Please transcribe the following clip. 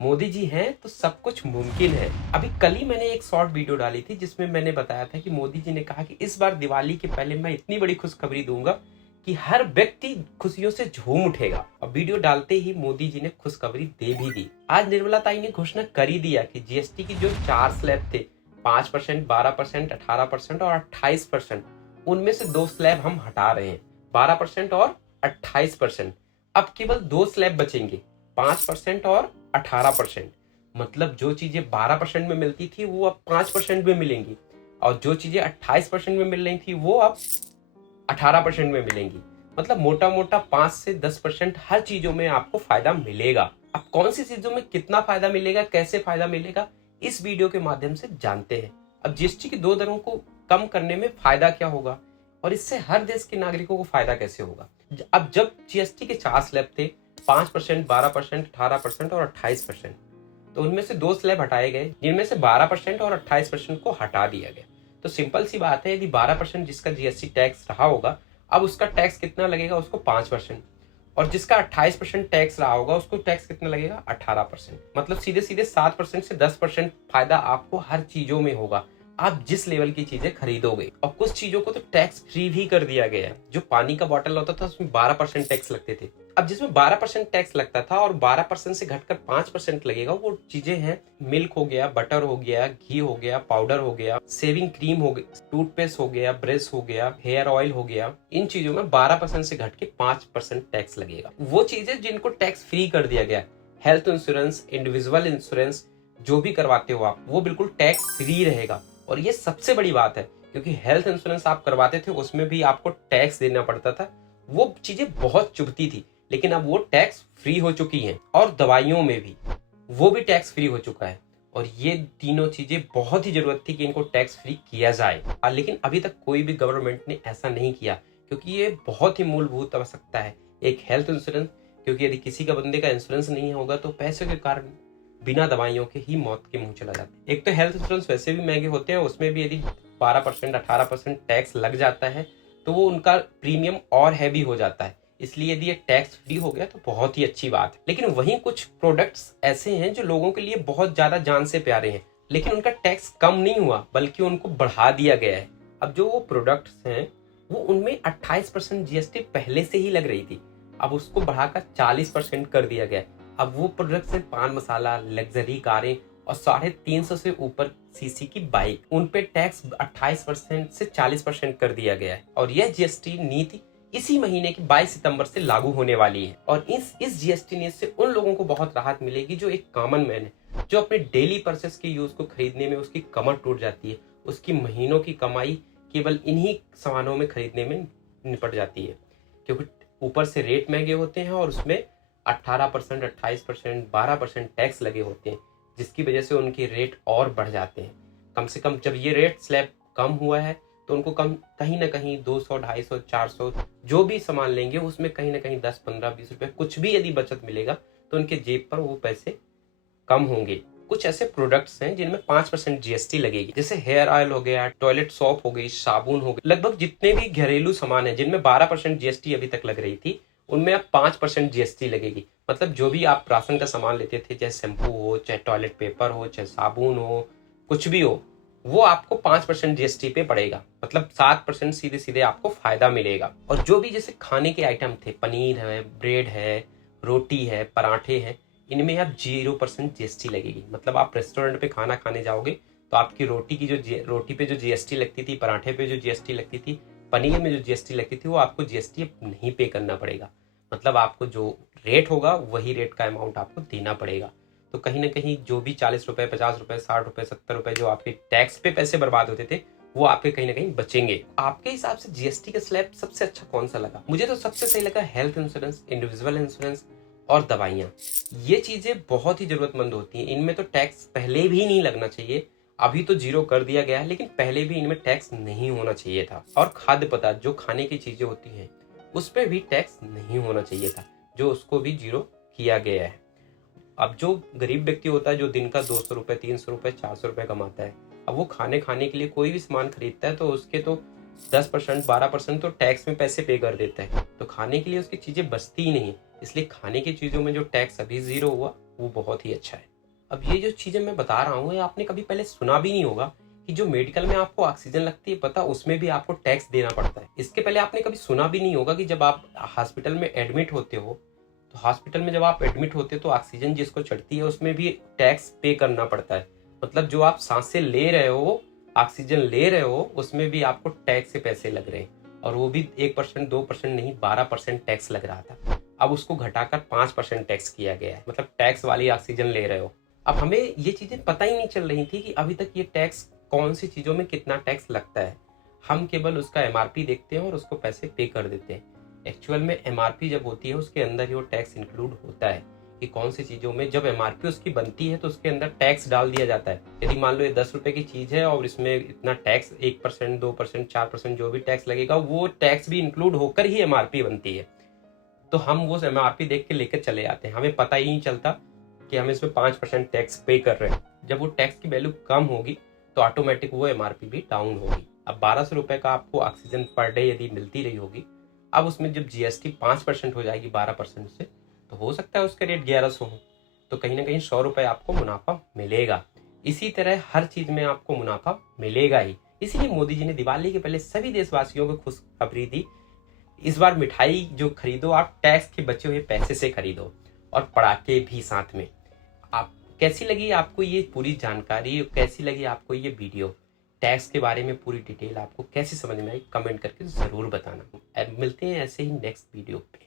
मोदी जी हैं तो सब कुछ मुमकिन है। अभी कल ही मैंने एक शॉर्ट वीडियो डाली थी जिसमें मैंने बताया था कि मोदी जी ने कहा कि इस बार दिवाली के पहले मैं इतनी बड़ी खुशखबरी दूंगा कि हर व्यक्ति खुशियों से झूम उठेगा। और वीडियो डालते ही मोदी जी ने खुशखबरी दे भी दी। आज निर्मला ताई ने घोषणा कर ही दिया कि जीएसटी की जो 4 स्लैब थे, 5%, 12%, 18% और 28%, उनमें से 2 स्लैब हम हटा रहे हैं, 12% और 28%। अब केवल 2 स्लैब बचेंगे, 5% और 18%। मतलब जो चीजें 12% में मिलती थी वो अब 5% में मिलेंगी, और जो चीजें 28% में मिल रही थी वो अब 18% में मिलेंगी। मतलब मोटा मोटा 5 से 10% हर चीजों में आपको फायदा मिलेगा। अब कौन सी चीजों में कितना फायदा मिलेगा, कैसे फायदा मिलेगा, इस वीडियो के माध्यम से जानते हैं। अब जीएसटी की 2 दरों को कम करने में फायदा क्या होगा और इससे हर देश के नागरिकों को फायदा कैसे होगा। अब जब जीएसटी के 4 स्लैब थे, 5%, 12%, 18% और 28%, तो उनमें से 2 स्लैब हटाए गए जिनमें से 12% और 28% को हटा दिया गया। तो सिंपल सी बात है, यदि 12% जिसका जीएसटी टैक्स रहा होगा, अब उसका टैक्स कितना लगेगा, उसको 5%। और जिसका 28% टैक्स रहा होगा उसको टैक्स कितना लगेगा, 18%। मतलब सीधे सीधे 7% से 10% फायदा आपको हर चीजों में होगा, आप जिस लेवल की चीजें खरीदोगे। और कुछ चीजों को तो टैक्स फ्री भी कर दिया गया है। जो पानी का बॉटल होता था उसमें 12% टैक्स लगते थे, अब जिसमें 12% टैक्स लगता था और 12% से घटकर 5% लगेगा, वो चीजें हैं मिल्क हो गया, बटर हो गया, घी हो गया, पाउडर हो गया, शेविंग क्रीम हो गई, टूथपेस्ट हो गया, ब्रश हो गया, हेयर ऑयल हो गया। इन चीजों में 12% से घट के 5% टैक्स लगेगा। वो चीजें जिनको टैक्स फ्री कर दिया गया, हेल्थ इंश्योरेंस, इंडिविजुअल इंश्योरेंस जो भी करवाते हो आप, वो बिल्कुल टैक्स फ्री रहेगा। और ये सबसे बड़ी बात है, क्योंकि हेल्थ इंश्योरेंस आप करवाते थे उसमें भी आपको टैक्स देना पड़ता था, वो चीजें बहुत चुभती थी, लेकिन अब वो टैक्स फ्री हो चुकी हैं। और दवाइयों में भी वो भी टैक्स फ्री हो चुका है। और ये तीनों चीजें बहुत ही जरूरत थी कि इनको टैक्स फ्री किया जाए, लेकिन अभी तक कोई भी गवर्नमेंट ने ऐसा नहीं किया, क्योंकि ये बहुत ही मूलभूत आवश्यकता है, एक हेल्थ इंश्योरेंस। क्योंकि यदि किसी का बंदे का इंश्योरेंस नहीं होगा तो पैसे के कारण बिना दवाइयों के ही मौत के मुंह चला जाता है। एक तो हेल्थ इंश्योरेंस वैसे भी महंगे होते हैं, उसमें भी यदि 12%, 18% टैक्स लग जाता है तो वो उनका प्रीमियम और हैवी हो जाता है। इसलिए यदि ये टैक्स फ्री हो गया तो बहुत ही अच्छी बात है। लेकिन वहीं कुछ प्रोडक्ट्स ऐसे हैं जो लोगों के लिए बहुत ज्यादा जान से प्यारे हैं, लेकिन उनका टैक्स कम नहीं हुआ बल्कि उनको बढ़ा दिया गया है। अब जो वो प्रोडक्ट्स हैं वो उनमें 28% जीएसटी पहले से ही लग रही थी, अब उसको बढ़ाकर 40% कर दिया गया है। अब वो प्रोडक्ट्स हैं पान मसाला, लग्जरी कारें और 350 से ऊपर सीसी की बाइक, उन पे टैक्स 28% से 40% कर दिया गया है। और यह जीएसटी नीति इसी महीने की 22 सितंबर से लागू होने वाली है। और इस जीएसटी नीति से उन लोगों को बहुत राहत मिलेगी जो एक कॉमन मैन है, जो अपने डेली परचेस के यूज को खरीदने में उसकी कमर टूट जाती है, उसकी महीनों की कमाई केवल इन्हीं सामानों में खरीदने में निपट जाती है, क्योंकि ऊपर से रेट महंगे होते हैं और उसमें 18%, 28%, 12% टैक्स लगे होते हैं, जिसकी वजह से उनके रेट और बढ़ जाते हैं। कम से कम जब ये रेट स्लैब कम हुआ है तो उनको कम कहीं ना कहीं 200, 250, 400 जो भी सामान लेंगे उसमें कहीं ना कहीं 10, 15, 20 रुपए कुछ भी यदि बचत मिलेगा तो उनके जेब पर वो पैसे कम होंगे। कुछ ऐसे प्रोडक्ट्स हैं जिनमें 5% जीएसटी लगेगी, जैसे हेयर ऑयल हो गया, टॉयलेट सोप हो गई, साबुन हो गई। लगभग जितने भी घरेलू सामान है जिनमें 12% जीएसटी अभी तक लग रही थी, उनमें अब 5% जीएसटी लगेगी। मतलब जो भी आप राशन का सामान लेते थे, चाहे शैम्पू हो, चाहे टॉयलेट पेपर हो, चाहे साबुन हो, कुछ भी हो, वो आपको 5% जीएसटी पे पड़ेगा। मतलब 7% सीधे सीधे आपको फायदा मिलेगा। और जो भी जैसे खाने के आइटम थे, पनीर है, ब्रेड है, रोटी है, पराठे हैं, इनमें अब 0% जीएसटी लगेगी। मतलब आप रेस्टोरेंट पे खाना खाने जाओगे तो आपकी रोटी की रोटी पे जो जीएसटी लगती थी, पराठे पे जो जीएसटी लगती थी, पनीर में जो जीएसटी लगती थी, वो आपको जीएसटी अब नहीं पे करना पड़ेगा। मतलब आपको जो रेट होगा वही रेट का अमाउंट आपको देना पड़ेगा। तो कहीं ना कहीं जो भी 40 रुपए, 50 रुपए, 60 रुपए, 70 रुपए जो आपके टैक्स पे पैसे बर्बाद होते थे, वो आपके कहीं ना कहीं बचेंगे। आपके हिसाब से जीएसटी का स्लैब सबसे अच्छा कौन सा लगा? मुझे तो सबसे सही लगा हेल्थ इंश्योरेंस, इंडिविजुअल इंश्योरेंस और दवाइयाँ। ये चीजें बहुत ही जरूरतमंद होती हैं, इनमें तो टैक्स पहले भी नहीं लगना चाहिए। अभी तो 0 कर दिया गया है, लेकिन पहले भी इनमें टैक्स नहीं होना चाहिए था। और खाद्य पदार्थ जो खाने की चीजें होती हैं उस पर भी टैक्स नहीं होना चाहिए था, जो उसको भी 0 किया गया है। अब जो गरीब व्यक्ति होता है जो दिन का 200 रुपए, 300 रुपए, 400 रुपए कमाता है, अब वो खाने खाने के लिए कोई भी सामान खरीदता है तो उसके तो 10%, 12% तो टैक्स में पैसे पे कर देता है। तो खाने के लिए उसकी चीजें बचती ही नहीं, इसलिए खाने की चीजों में जो टैक्स अभी 0 हुआ वो बहुत ही अच्छा है। अब ये जो चीज़ें मैं बता रहा हूँ, ये आपने कभी पहले सुना भी नहीं होगा कि जो मेडिकल में आपको ऑक्सीजन लगती है, पता उसमें भी आपको टैक्स देना पड़ता है। इसके पहले आपने कभी सुना भी नहीं होगा कि जब आप हॉस्पिटल में एडमिट होते हो, तो हॉस्पिटल में जब आप एडमिट होते हो तो ऑक्सीजन जिसको चढ़ती है उसमें भी टैक्स पे करना पड़ता है। मतलब जो आप सांसें ले रहे हो, ऑक्सीजन ले रहे हो, उसमें भी आपको टैक्स से पैसे लग रहे हैं। और वो भी 1% 2% नहीं, 12% टैक्स लग रहा था। अब उसको घटाकर 5% टैक्स किया गया है। मतलब टैक्स वाली ऑक्सीजन ले रहे हो। अब हमें ये चीजें पता ही नहीं चल रही थी कि अभी तक ये टैक्स कौन सी चीजों में कितना टैक्स लगता है। हम केवल उसका एमआरपी देखते हैं और उसको पैसे पे कर देते हैं। एक्चुअल में एमआरपी जब होती है उसके अंदर ही वो टैक्स इंक्लूड होता है कि कौन सी चीजों में जब एमआरपी उसकी बनती है तो उसके अंदर टैक्स डाल दिया जाता है। यदि मान लो ये 10 रुपए की चीज है और इसमें इतना टैक्स 1% 2% 4% जो भी टैक्स लगेगा वो टैक्स भी इंक्लूड होकर ही एमआरपी बनती है। तो हम वो एमआरपी देख के लेकर चले जाते हैं, हमें पता ही नहीं चलता कि हम इसमें 5% टैक्स पे कर रहे हैं। जब वो टैक्स की वैल्यू कम होगी तो ऑटोमेटिक वो एमआरपी भी डाउन होगी। अब 1200 रुपए का आपको ऑक्सीजन पर डे यदि मिलती रही होगी, अब उसमें जब जीएसटी 5% हो जाएगी 12% से, तो हो सकता है उसका रेट 1100 हो। तो कहीं ना कहीं 100 रुपए आपको मुनाफा मिलेगा। इसी तरह हर चीज में आपको मुनाफा मिलेगा ही। इसीलिए मोदी जी ने दिवाली के पहले सभी देशवासियों को खुशखबरी दी, इस बार मिठाई जो खरीदो आप टैक्स के बचे हुए पैसे से खरीदो, और पटाखे भी साथ में। आप कैसी लगी आपको ये पूरी जानकारी, कैसी लगी आपको ये वीडियो, टैक्स के बारे में पूरी डिटेल आपको कैसी समझ में आई, कमेंट करके जरूर बताना। अब मिलते हैं ऐसे ही नेक्स्ट वीडियो पे।